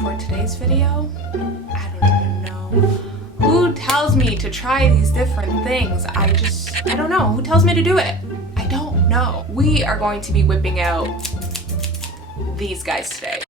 for today's video, I don't even know. Who tells me to try these different things? I don't know. Who tells me to do it? I don't know. We are going to be whipping out these guys today.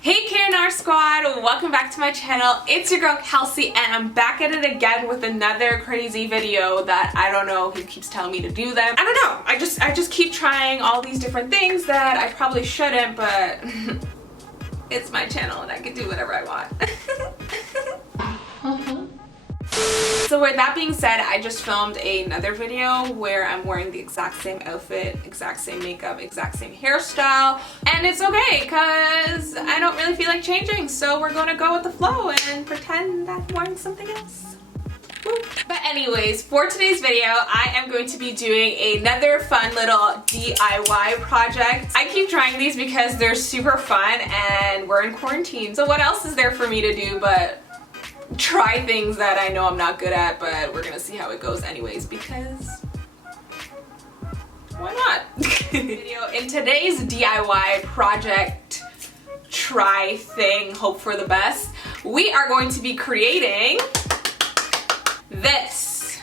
Hey KNR squad, welcome back to my channel. It's your girl Kelsey and I'm back at it again with another crazy video that I don't know who keeps telling me to do them. I don't know. I just keep trying all these different things that I probably shouldn't, but it's my channel and I can do whatever I want. So with that being said, I just filmed another video where I'm wearing the exact same outfit, exact same makeup, exact same hairstyle, and it's okay because I don't really feel like changing, so we're gonna go with the flow and pretend that I'm wearing something else. Woo. But anyways, for today's video, I am going to be doing another fun little DIY project. I keep trying these because they're super fun and we're in quarantine, so what else is there for me to do but try things that I know I'm not good at, but we're gonna see how it goes anyways because why not? In today's DIY project try thing, hope for the best, we are going to be creating this.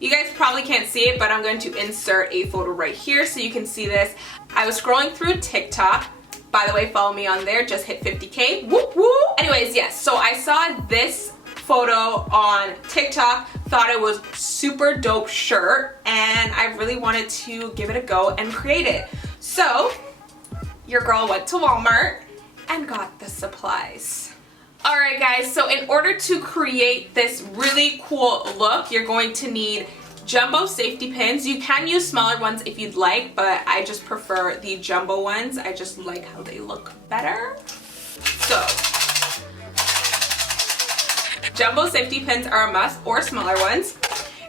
You guys probably can't see it, but I'm going to insert a photo right here so you can see this. I was scrolling through TikTok. By the way, follow me on there, just hit 50K. Whoop whoop. Anyways, yes, so I saw this photo on TikTok, thought it was super dope shirt, and I really wanted to give it a go and create it. So, your girl went to Walmart and got the supplies. Alright guys, so in order to create this really cool look, you're going to need jumbo safety pins. You can use smaller ones if you'd like, but I just prefer the jumbo ones. I just like how they look better. So, jumbo safety pins are a must, or smaller ones.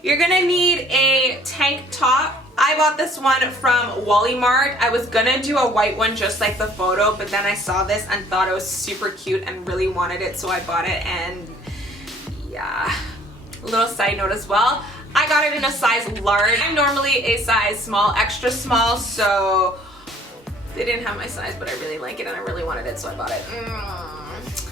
You're gonna need a tank top. I bought this one from Wally Mart. I was gonna do a white one just like the photo, but then I saw this and thought it was super cute and really wanted it, so I bought it. And yeah, a little side note as well, I got it in a size large. I'm normally a size small, extra small, so they didn't have my size, but I really like it and I really wanted it, so I bought it.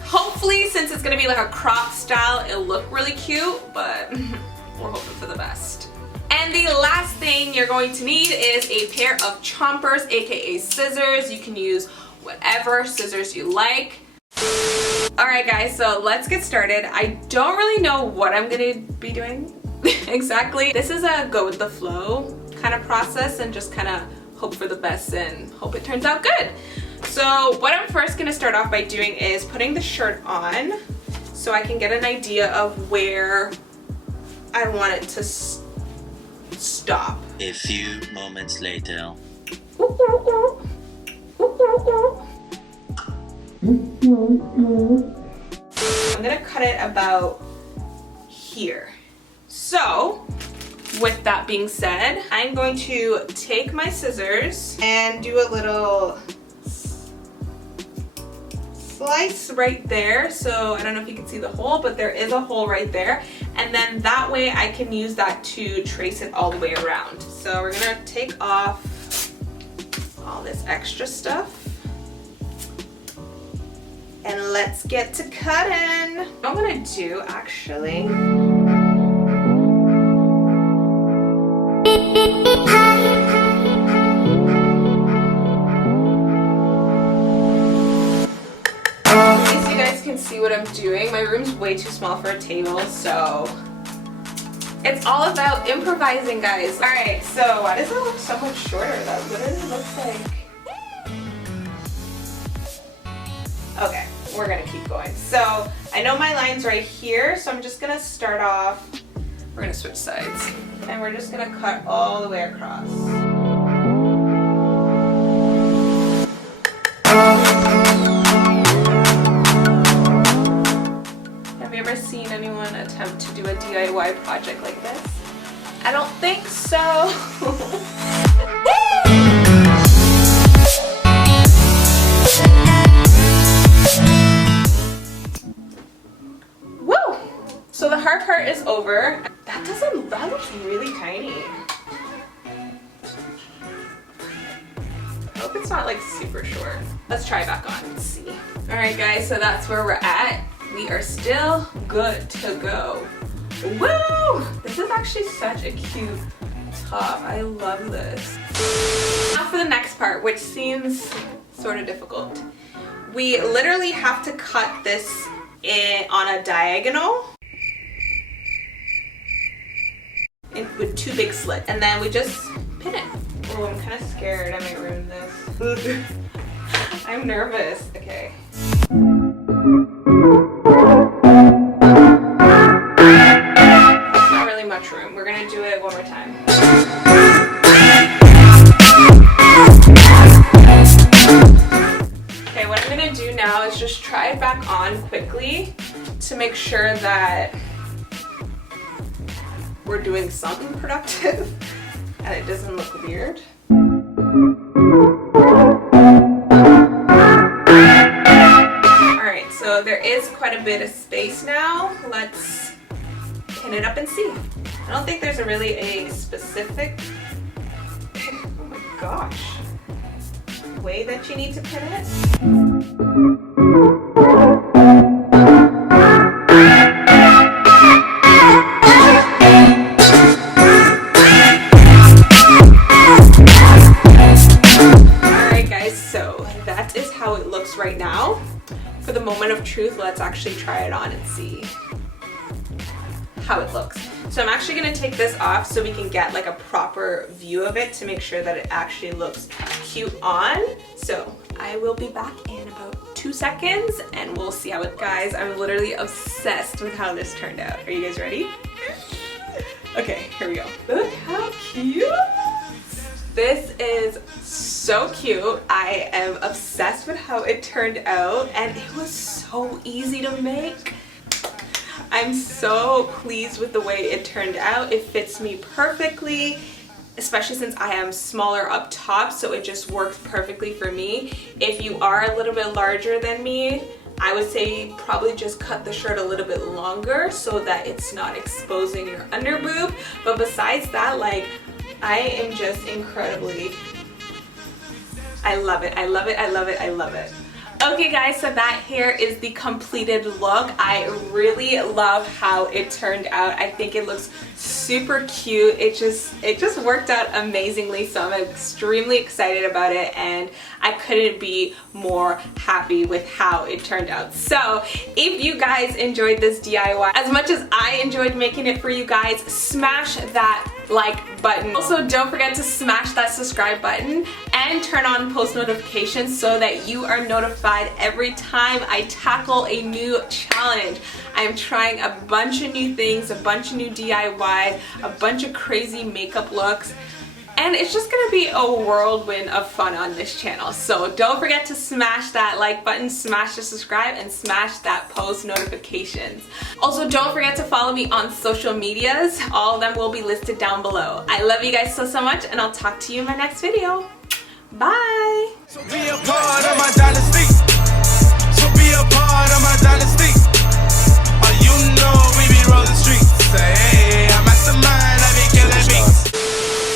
Hopefully, since it's gonna be like a crop style, it'll look really cute, but we're hoping for the best. And the last thing you're going to need is a pair of chompers, aka scissors. You can use whatever scissors you like. Alright guys, so let's get started. I don't really know what I'm gonna be doing exactly. This is a go with the flow kind of process and just kind of hope for the best and hope it turns out good. So what I'm first going to start off by doing is putting the shirt on so I can get an idea of where I want it to stop. A few moments later. I'm going to cut it about here. So, with that being said, I'm going to take my scissors and do a little slice right there. So I don't know if you can see the hole, but there is a hole right there. And then that way I can use that to trace it all the way around. So we're gonna take off all this extra stuff. And let's get to cutting. What I'm gonna do actually, see what I'm doing. My room's way too small for a table, so it's all about improvising, guys. Alright, so why does it look so much shorter? That literally looks like... Okay, we're gonna keep going. So I know my line's right here, so I'm just gonna start off, we're gonna switch sides, and we're just gonna cut all the way across. Seen anyone attempt to do a DIY project like this? I don't think so. Woo! So the hard part is over. That looks really tiny. it's not like super short. Let's try it back on and see. All right guys, so that's where we're at. We are still good to go. Woo! This is actually such a cute top. I love this. Now for the next part, which seems sort of difficult. We literally have to cut this on a diagonal with 2 big slits, and then we just pin it. Oh, I'm kind of scared I might ruin this. I'm nervous. Okay. There's not really much room. We're gonna do it one more time. Okay, what I'm gonna do now is just try it back on quickly to make sure that we're doing something productive and it doesn't look weird. Alright, so there is quite a bit of space now. Let's pin it up and see. I don't think there's really a specific, oh my gosh, way that you need to pin it. Right now, for the moment of truth, let's actually try it on and see how it looks. So I'm actually going to take this off so we can get like a proper view of it to make sure that it actually looks cute on. So I will be back in about 2 seconds and we'll see how it, guys. I'm literally obsessed with how this turned out. Are you guys ready? Okay, here we go. Look how cute. This is so cute. I am obsessed with how it turned out and it was so easy to make. I'm so pleased with the way it turned out. It fits me perfectly, especially since I am smaller up top, so it just works perfectly for me. If you are a little bit larger than me, I would say probably just cut the shirt a little bit longer so that it's not exposing your underboob. But besides that, like, I am just incredibly, I love it, I love it, I love it, I love it. Okay guys, so that here is the completed look. I really love how it turned out. I think it looks super cute. It just worked out amazingly, so I'm extremely excited about it and I couldn't be more happy with how it turned out. So if you guys enjoyed this DIY as much as I enjoyed making it for you guys, smash that like button. Also, don't forget to smash that subscribe button and turn on post notifications so that you are notified every time I tackle a new challenge. I'm trying a bunch of new things, a bunch of new DIYs, a bunch of crazy makeup looks, and it's just gonna be a whirlwind of fun on this channel. So don't forget to smash that like button, smash the subscribe, and smash that post notifications. Also, don't forget to follow me on social medias. All of them will be listed down below. I love you guys so much, and I'll talk to you in my next video. Bye!